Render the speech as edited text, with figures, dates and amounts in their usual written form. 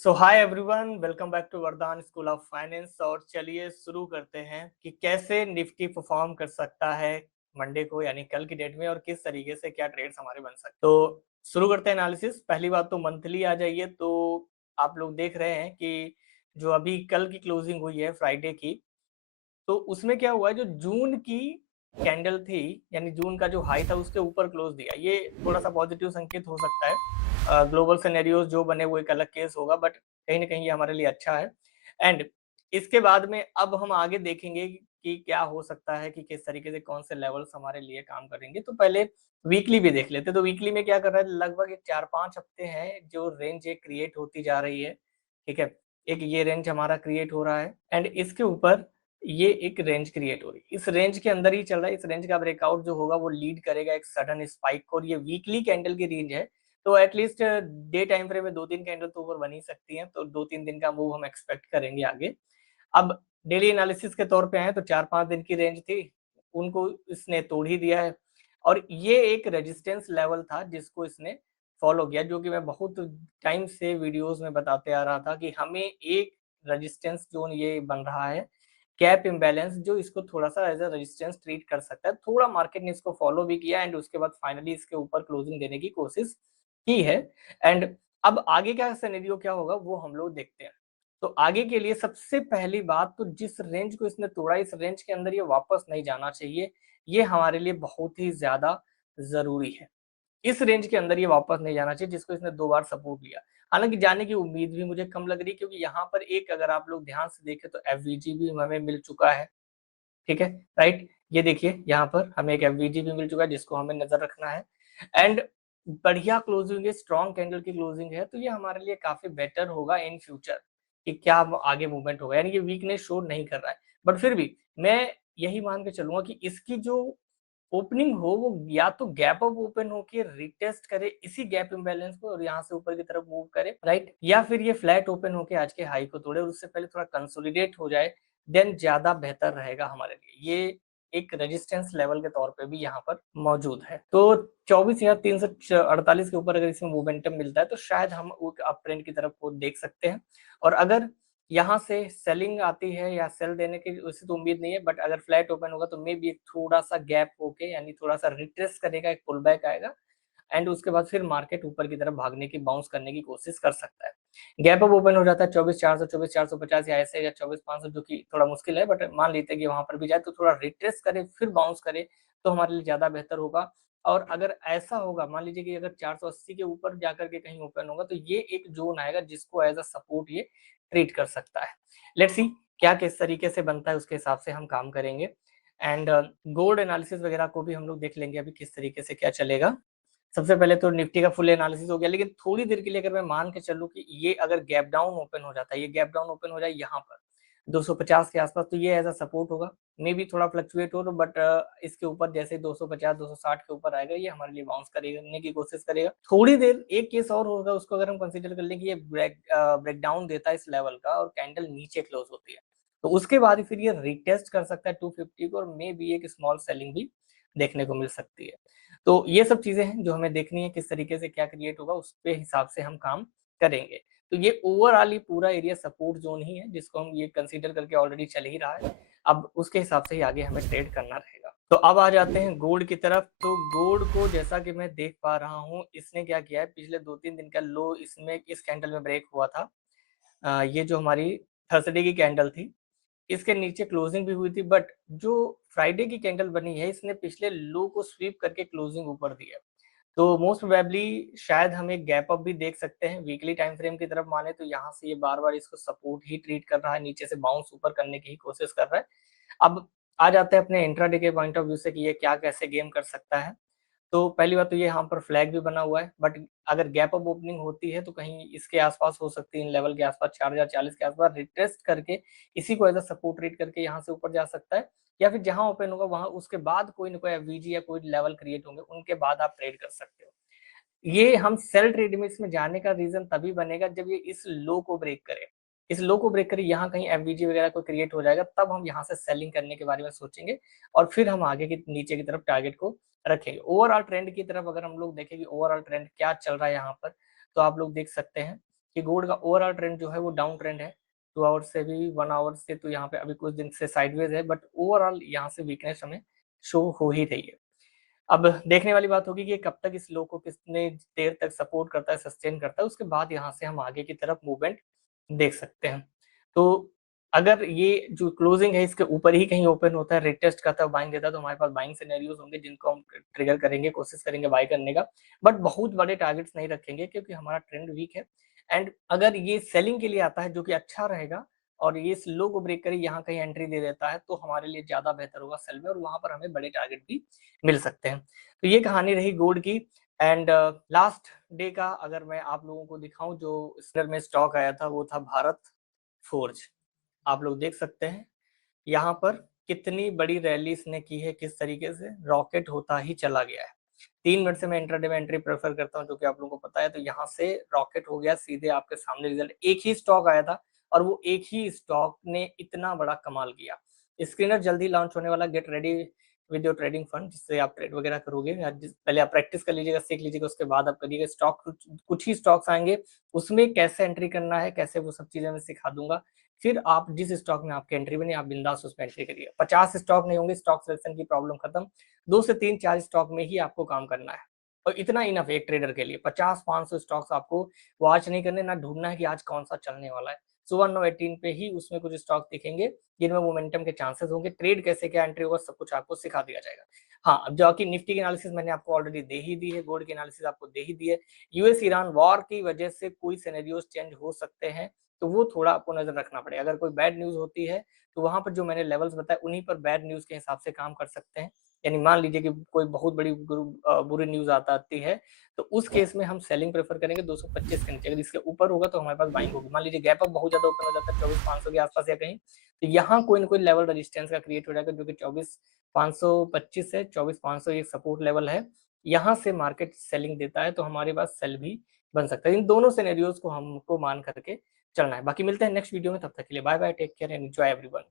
So hi everyone, welcome back to Vardan school of finance. और चलिए शुरू करते हैं कि कैसे निफ्टी परफॉर्म कर सकता है मंडे को, यानी कल की डेट में, और किस तरीके से क्या ट्रेड्स हमारे बन सकते हैं। तो शुरू करते हैं एनालिसिस। पहली बात तो मंथली आ जाइए। तो आप लोग देख रहे हैं कि जो अभी कल की क्लोजिंग हुई है फ्राइडे की, तो उसमें क्या हुआ है, जो जून की कैंडल थी, यानी जून का जो हाई था उसके ऊपर क्लोज दिया। ये थोड़ा सा पॉजिटिव संकेत हो सकता है। ग्लोबल सिनेरियोज जो बने वो एक अलग केस होगा, बट कहीं ना कहीं ये हमारे लिए अच्छा है। एंड इसके बाद में अब हम आगे देखेंगे कि क्या हो सकता है, कि किस तरीके से कौन से लेवल्स हमारे लिए काम करेंगे। तो पहले वीकली भी देख लेते। तो वीकली में क्या कर रहा है, लगभग एक 4-5 हफ्ते हैं जो रेंज एक क्रिएट होती जा रही है। ठीक है, एक ये रेंज हमारा क्रिएट हो रहा है एंड इसके ऊपर ये एक रेंज क्रिएट हो रही है। इस रेंज के अंदर ही चल रहा है। इस रेंज का ब्रेकआउट जो होगा वो लीड करेगा एक सडन स्पाइक को, और ये वीकली कैंडल की रेंज है। तो एटलीस्ट डे टाइम फ्रेम में 2-3 कैंडल तो ऊपर बन ही सकती हैं। तो 2-3 दिन का मूव हम एक्सपेक्ट करेंगे आगे। अब डेली एनालिसिस के तौर पे आए तो 4-5 दिन की रेंज थी, उनको इसने तोड़ ही दिया है। और ये एक रेजिस्टेंस लेवल था जिसको इसने फॉलो किया, जो कि मैं बहुत टाइम से वीडियोस में बताते आ रहा था कि हमें एक रेजिस्टेंस जोन ये बन रहा है, गैप इम्बैलेंस, जो इसको थोड़ा सा एज अ रेजिस्टेंस ट्रीट कर सकता है। थोड़ा मार्केट ने इसको फॉलो भी किया एंड उसके बाद फाइनली इसके ऊपर क्लोजिंग देने की कोशिश की है। एंड अब आगे का सिनेरियो क्या होगा वो हम लोग देखते हैं। तो आगे के लिए सबसे पहली बात, तो जिस रेंज को इसने तोड़ा, इस रेंज के अंदर ये वापस नहीं जाना चाहिए। ये हमारे लिए बहुत ही ज्यादा जरूरी है। इस रेंज के अंदर ये वापस नहीं जाना चाहिए जिसको इसने 2 बार सपोर्ट लिया। हालांकि जाने की उम्मीद भी मुझे कम लग रही है, क्योंकि यहाँ पर एक, अगर आप लोग ध्यान से देखें तो एफवीजी भी हमें मिल चुका है। ठीक है, राइट। ये देखिए यहाँ पर हमें एक एफवीजी भी मिल चुका है जिसको हमें नजर रखना है। एंड बढ़िया क्लोजिंग है, स्ट्रॉन्ग कैंडल की क्लोजिंग है, तो ये हमारे लिए काफी बेटर होगा इन फ्यूचर कि क्या आगे मूवमेंट होगा। यानी कि वीकनेस शो नहीं कर रहा है, बट फिर भी मैं यही मान के चलूंगा कि इसकी जो ओपनिंग हो वो या तो गैप अप ओपन होके रिटेस्ट करे इसी गैप इम्बैलेंस को और यहाँ से ऊपर की तरफ मूव करे, राइट। या फिर ये फ्लैट ओपन होके आज के हाई को तोड़े और उससे पहले थोड़ा कंसोलिडेट हो जाए, देन ज्यादा बेहतर रहेगा हमारे लिए। ये एक रेजिस्टेंस लेवल के तौर पे भी यहाँ पर मौजूद है। तो 24,348 के ऊपर अगर इसमें मोमेंटम मिलता है तो शायद हम अप ट्रेंड की तरफ को देख सकते हैं। और अगर यहाँ से सेलिंग आती है या सेल देने की उससे तो उम्मीद नहीं है, बट अगर फ्लैट ओपन होगा तो मे बी एक थोड़ा सा गैप होके, यानी थोड़ा सा रिट्रेस करेगा, एक पुल बैक आएगा एंड उसके बाद फिर मार्केट ऊपर की तरफ भागने की, बाउंस करने की कोशिश कर सकता है। गैप अप ओपन हो जाता है 24,400, 24,450 या ऐसे, या 24,500, जो कि थोड़ा मुश्किल है, बट मान लेते हैं कि वहां पर भी जाए तो थोड़ा रिट्रेस करे फिर बाउंस करे तो हमारे लिए ज्यादा बेहतर होगा। और अगर ऐसा होगा, मान लीजिए कि अगर 480 के ऊपर जाकर के कहीं ओपन होगा तो ये एक जोन आएगा जिसको एज अ सपोर्ट ये ट्रीट कर सकता है। लेट्स सी क्या किस तरीके से बनता है, उसके हिसाब से हम काम करेंगे। एंड गोल्ड एनालिसिस वगैरह को भी हम लोग देख लेंगे अभी किस तरीके से क्या चलेगा। सबसे पहले तो निफ्टी का फुल एनालिसिस हो गया, लेकिन थोड़ी देर के लिए अगर मैं मान के चलूं कि ये अगर गैप डाउन ओपन हो जाता है, ये गैप डाउन ओपन हो जाए यहाँ पर 250 के आसपास, तो ये एज अ सपोर्ट होगा। मे बी थोड़ा फ्लक्चुएट हो, बट इसके ऊपर जैसे 250 260 के ऊपर आएगा ये हमारे लिए बाउंस करने की कोशिश करेगा। थोड़ी देर एक केस और होगा, उसको अगर हम कंसिडर कर लें कि ये ब्रेक डाउन देता है इस लेवल का और कैंडल नीचे क्लोज होती है, तो उसके बाद फिर ये रिटेस्ट कर सकता है 250 को और मे बी एक स्मॉल सेलिंग भी देखने को मिल सकती है। तो ये सब चीजें हैं जो हमें देखनी है, किस तरीके से क्या क्रिएट होगा, उस पे हिसाब से हम काम करेंगे। तो ये ओवरऑल ही पूरा एरिया सपोर्ट जोन ही है जिसको हम ये कंसीडर करके ऑलरेडी चल ही रहा है। अब उसके हिसाब से ही आगे हमें ट्रेड करना रहेगा। तो अब आ जाते हैं गोल्ड की तरफ। तो गोल्ड को जैसा कि मैं देख पा रहा हूँ, इसने क्या किया है, पिछले 2-3 दिन का लो इसमें इस कैंडल में ब्रेक हुआ था। ये जो हमारी थर्सडे की कैंडल थी, इसके नीचे क्लोजिंग भी हुई थी, बट जो फ्राइडे की कैंडल बनी है इसने पिछले लो को स्वीप करके क्लोजिंग ऊपर दी है। तो मोस्ट प्रोबेबली शायद हम एक गैप अप भी देख सकते हैं वीकली टाइम फ्रेम की तरफ माने तो। यहाँ से ये बार बार इसको सपोर्ट ही ट्रीट कर रहा है, नीचे से बाउंस ऊपर करने की ही कोशिश कर रहा है। अब आ जाते हैं अपने इंट्राडे के पॉइंट ऑफ व्यू से कि ये क्या कैसे गेम कर सकता है। तो पहली बात तो ये यहाँ पर फ्लैग भी बना हुआ है, बट अगर गैप अप ओपनिंग होती है तो कहीं इसके आसपास हो सकती है, इन लेवल के आसपास 4040 के आसपास रिटेस्ट करके इसी को एज अ सपोर्ट रेट करके यहाँ से ऊपर जा सकता है। या फिर जहां ओपन होगा वहां उसके बाद कोई ना कोई एफवीजी या कोई लेवल क्रिएट होंगे, उनके बाद आप ट्रेड कर सकते हो। ये हम सेल ट्रेड में इसमें जाने का रीजन तभी बनेगा जब ये इस लो को ब्रेक करे। इस लो को ब्रेक करे, यहाँ कहीं एफवीजी वगैरह को क्रिएट हो जाएगा, तब हम यहाँ से सेलिंग करने के बारे में सोचेंगे और फिर हम आगे की नीचे की तरफ टारगेट को रखेंगे। ओवरऑल ट्रेंड की तरफ अगर हम लोग देखें कि ओवरऑल ट्रेंड क्या चल रहा है यहाँ पर, तो आप लोग देख सकते हैं कि गोल्ड का ओवरऑल ट्रेंड जो है वो डाउन ट्रेंड है। 2 आवर्स से भी, 1 आवर से तो यहाँ पे अभी कुछ दिन से साइडवेज है, बट ओवरऑल यहाँ से वीकनेस हमें शो हो ही रही है। अब देखने वाली बात होगी कि कब तक इस लो को कितने देर तक सपोर्ट करता है, सस्टेन करता है, उसके बाद यहाँ से हम आगे की तरफ मूवमेंट देख सकते हैं। तो अगर ये जो क्लोजिंग है इसके ऊपर ही कहीं ओपन होता है, रिटेस्ट करता है, बाइंग देता है, तो हमारे पास बाइंग सिनेरियोज होंगे जिनको हम ट्रिगर करेंगे, कोशिश करेंगे बाय करने का, बट बहुत बड़े टारगेट्स नहीं रखेंगे क्योंकि हमारा ट्रेंड वीक है। एंड अगर ये सेलिंग के लिए आता है जो कि अच्छा रहेगा और ये इस लो को ब्रेक करे यहाँ कहीं एंट्री दे देता है, तो हमारे लिए ज्यादा बेहतर होगा सेल में, और वहां पर हमें बड़े टारगेट भी मिल सकते हैं। तो ये कहानी रही गोल्ड की। एंड लास्ट डे का अगर मैं आप लोगों को दिखाऊं, जो स्क्रीन में स्टॉक आया था वो था भारत फोर्ज। आप लोग देख सकते हैं यहाँ पर कितनी बड़ी रैली इसने की है, किस तरीके से रॉकेट होता ही चला गया है। 3 मिनट से मैं इंट्राडे में एंट्री प्रेफर करता हूँ, जो कि आप लोगों को पता है। तो यहाँ से रॉकेट हो गया सीधे आपके सामने रिजल्ट, एक ही स्टॉक आया था और वो एक ही स्टॉक ने इतना बड़ा कमाल किया। स्क्रीनर जल्दी लॉन्च होने वाला, get ready with your trading fund, जिससे आप ट्रेड वगैरह करोगे। पहले आप प्रैक्टिस कर लीजिएगा, सीख लीजिएगा, उसके बाद आप करिएगा। स्टॉक कुछ ही स्टॉक्स आएंगे, उसमें कैसे एंट्री करना है, कैसे, वो सब चीजें मैं सिखा दूंगा। फिर आप जिस स्टॉक में आपकी एंट्री बनी, आप बिंदास उसमें एंट्री करिए। 50 स्टॉक नहीं होंगे, स्टॉक सिलेक्शन की प्रॉब्लम खत्म। 2 से 3 4 स्टॉक में ही आपको काम करना है, और इतना इनफ है एक ट्रेडर के लिए। 50-500 स्टॉक्स आपको वॉच नहीं करने, ना ढूंढना है कि आज कौन सा चलने वाला है। सुबह 9:18 पे ही उसमें कुछ स्टॉक दिखेंगे जिनमें मोमेंटम के चांसेस होंगे। ट्रेड कैसे, क्या एंट्री होगा, सब कुछ आपको सिखा दिया जाएगा। हाँ, अब जो कि निफ्टी की एनालिसिस मैंने आपको ऑलरेडी दे ही दी है, गोल्ड की एनालिसिस आपको दे ही दी है। यूएस ईरान वॉर की वजह से कोई सिनेरियोज चेंज हो सकते हैं, तो वो थोड़ा आपको नजर रखना पड़ेगा। अगर कोई बैड न्यूज होती है तो वहां पर जो मैंने लेवल्स बताए उन्हीं पर बैड न्यूज के हिसाब से काम कर सकते हैं। यानी मान लीजिए कि कोई बहुत बड़ी बुरी न्यूज आती है, तो उस केस में हम सेलिंग प्रेफर करेंगे 225 के नीचे। अगर इसके ऊपर होगा तो हमारे पास बाइंग होगी। मान लीजिए गैप अप बहुत ज्यादा ओपन हो जाता है 24,500 के आसपास या कहीं, तो यहाँ कोई ना कोई लेवल रेजिस्टेंस का क्रिएट हो जाएगा, जो कि 24,525 है। 24,500 एक सपोर्ट लेवल है, यहाँ से मार्केट सेलिंग देता है तो हमारे पास सेल भी बन सकता है। इन दोनों सिनेरियोज को हमको मान करके चलना है। बाकी मिलते हैं नेक्स्ट वीडियो में, तब तक के लिए bye bye, take care and enjoy everyone.